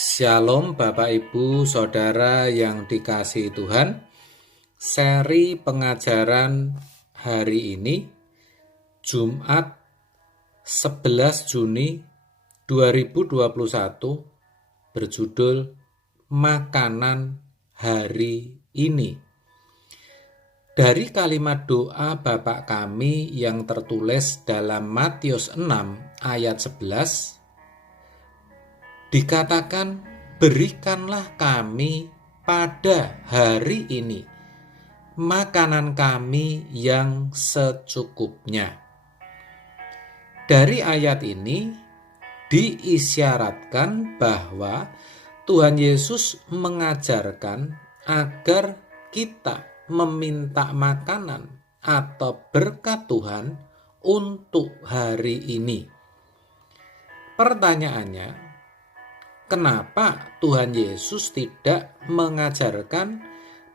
Shalom Bapak Ibu Saudara yang dikasihi Tuhan. Seri pengajaran hari ini Jumat 11 Juni 2021 berjudul Makanan Hari Ini. Dari kalimat doa Bapa kami yang tertulis dalam Matius 6 ayat 11 dikatakan, berikanlah kami pada hari ini makanan kami yang secukupnya. Dari ayat ini diisyaratkan bahwa Tuhan Yesus mengajarkan agar kita meminta makanan atau berkat Tuhan untuk hari ini. Pertanyaannya, kenapa Tuhan Yesus tidak mengajarkan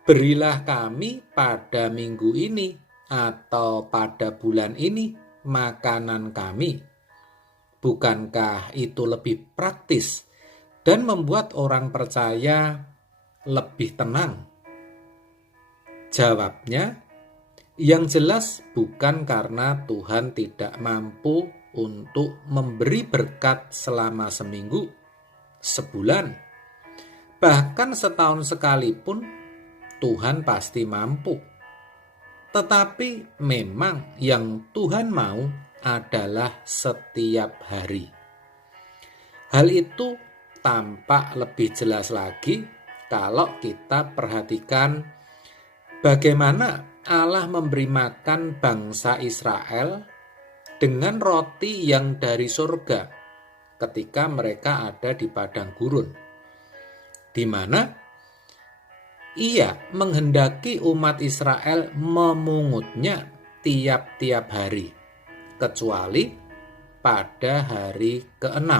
berilah kami pada minggu ini atau pada bulan ini makanan kami? Bukankah itu lebih praktis dan membuat orang percaya lebih tenang? Jawabnya, yang jelas bukan karena Tuhan tidak mampu untuk memberi berkat selama seminggu, sebulan, bahkan setahun sekalipun Tuhan pasti mampu. Tetapi memang yang Tuhan mau adalah setiap hari. Hal itu tampak lebih jelas lagi kalau kita perhatikan bagaimana Allah memberi makan bangsa Israel dengan roti yang dari surga ketika mereka ada di padang gurun, di mana Ia menghendaki umat Israel memungutnya tiap-tiap hari, kecuali pada hari ke-6.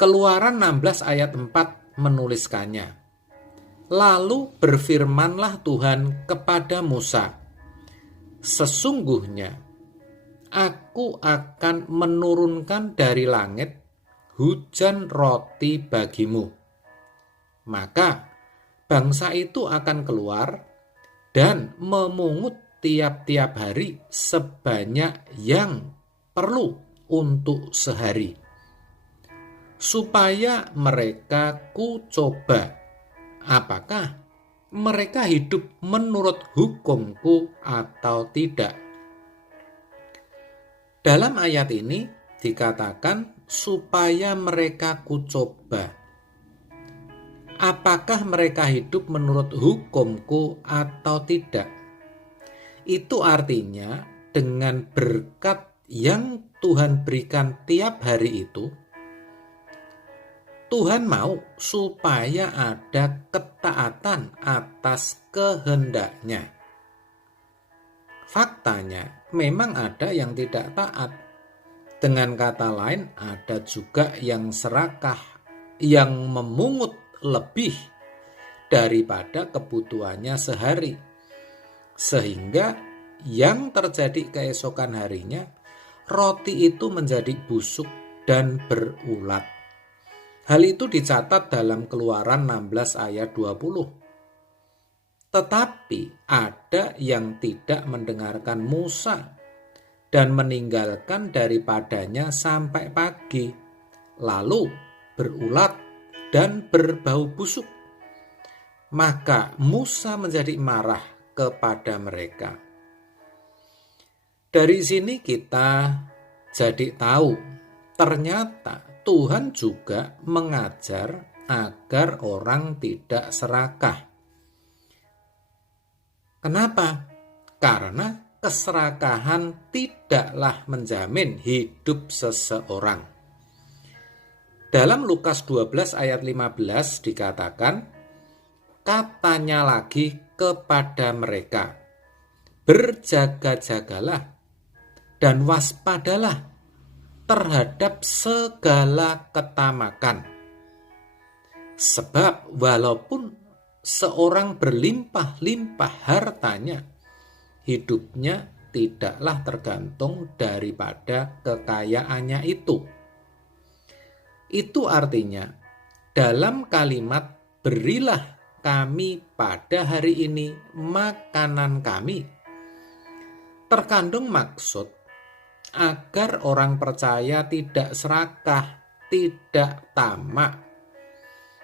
Keluaran 16 ayat 4 menuliskannya. Lalu berfirmanlah Tuhan kepada Musa, sesungguhnya Aku akan menurunkan dari langit hujan roti bagimu. Maka bangsa itu akan keluar dan memungut tiap-tiap hari sebanyak yang perlu untuk sehari, supaya mereka kucoba apakah mereka hidup menurut hukumku atau tidak. Dalam ayat ini dikatakan supaya mereka kucoba apakah mereka hidup menurut hukumku atau tidak. Itu artinya dengan berkat yang Tuhan berikan tiap hari itu, Tuhan mau supaya ada ketaatan atas kehendaknya. Faktanya, memang ada yang tidak taat. Dengan kata lain, ada juga yang serakah, yang memungut lebih daripada kebutuhannya sehari. Sehingga yang terjadi keesokan harinya, roti itu menjadi busuk dan berulat. Hal itu dicatat dalam Keluaran 16 ayat 20. Tetapi ada yang tidak mendengarkan Musa dan meninggalkan daripadanya sampai pagi, lalu berulat dan berbau busuk. Maka Musa menjadi marah kepada mereka. Dari sini kita jadi tahu, ternyata Tuhan juga mengajar agar orang tidak serakah. Kenapa? Karena keserakahan tidaklah menjamin hidup seseorang. Dalam Lukas 12 ayat 15 dikatakan, katanya lagi kepada mereka, berjaga-jagalah dan waspadalah terhadap segala ketamakan. Sebab walaupun seorang berlimpah-limpah hartanya, hidupnya tidaklah tergantung daripada kekayaannya itu. Itu artinya dalam kalimat berilah kami pada hari ini makanan kami, terkandung maksud agar orang percaya tidak serakah, tidak tamak,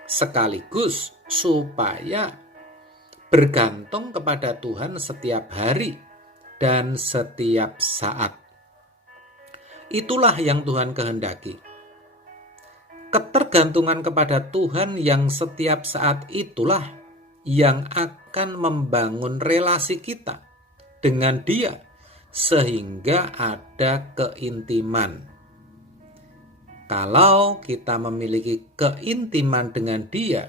sekaligus supaya bergantung kepada Tuhan setiap hari dan setiap saat. Itulah yang Tuhan kehendaki. Ketergantungan kepada Tuhan yang setiap saat itulah yang akan membangun relasi kita dengan Dia sehingga ada keintiman. Kalau kita memiliki keintiman dengan Dia,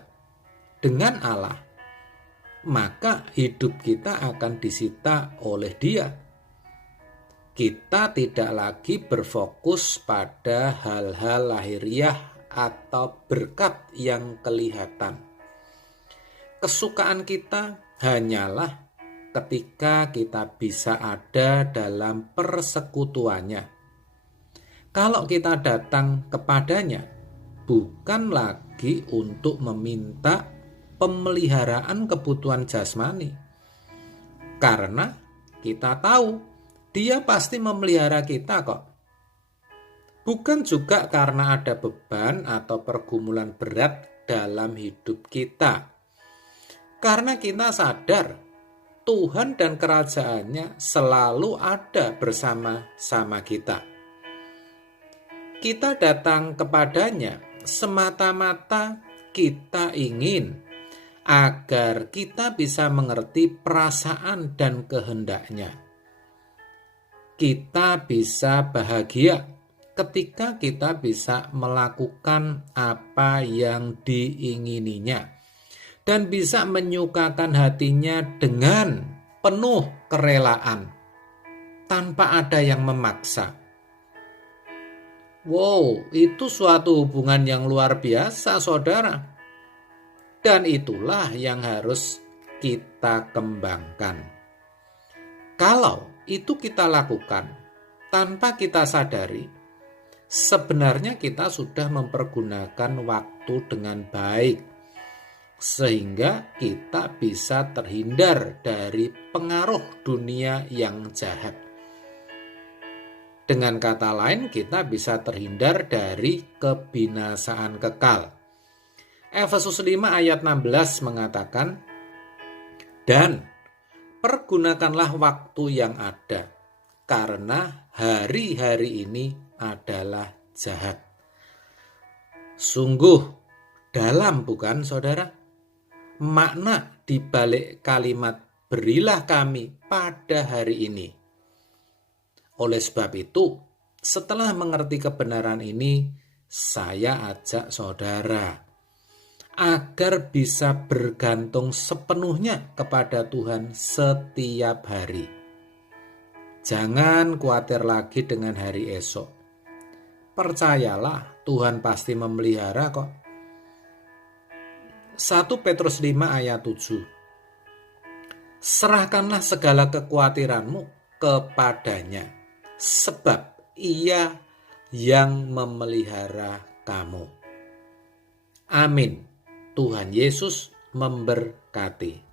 dengan Allah, maka hidup kita akan disita oleh Dia. Kita tidak lagi berfokus pada hal-hal lahiriah atau berkat yang kelihatan. Kesukaan kita hanyalah ketika kita bisa ada dalam persekutuannya. Kalau kita datang kepadanya, bukan lagi untuk meminta pemeliharaan kebutuhan jasmani. Karena kita tahu Dia pasti memelihara kita kok. Bukan juga karena ada beban atau pergumulan berat dalam hidup kita. Karena kita sadar Tuhan dan kerajaannya selalu ada bersama-sama kita. Kita datang kepadanya semata-mata kita ingin agar kita bisa mengerti perasaan dan kehendaknya. Kita bisa bahagia ketika kita bisa melakukan apa yang diingininya dan bisa menyukakan hatinya dengan penuh kerelaan tanpa ada yang memaksa. Wow, itu suatu hubungan yang luar biasa, saudara. Dan itulah yang harus kita kembangkan. Kalau itu kita lakukan tanpa kita sadari, sebenarnya kita sudah mempergunakan waktu dengan baik, sehingga kita bisa terhindar dari pengaruh dunia yang jahat. Dengan kata lain, kita bisa terhindar dari kebinasaan kekal. Efesus 5 ayat 16 mengatakan, dan pergunakanlah waktu yang ada, karena hari-hari ini adalah jahat. Sungguh dalam, bukan saudara? Makna di balik kalimat berilah kami pada hari ini. Oleh sebab itu, setelah mengerti kebenaran ini, saya ajak saudara agar bisa bergantung sepenuhnya kepada Tuhan setiap hari. Jangan khawatir lagi dengan hari esok. Percayalah, Tuhan pasti memelihara kok. 1 Petrus 5 ayat 7. Serahkanlah segala kekhawatiranmu kepadanya, sebab Ia yang memelihara kamu. Amin. Tuhan Yesus memberkati.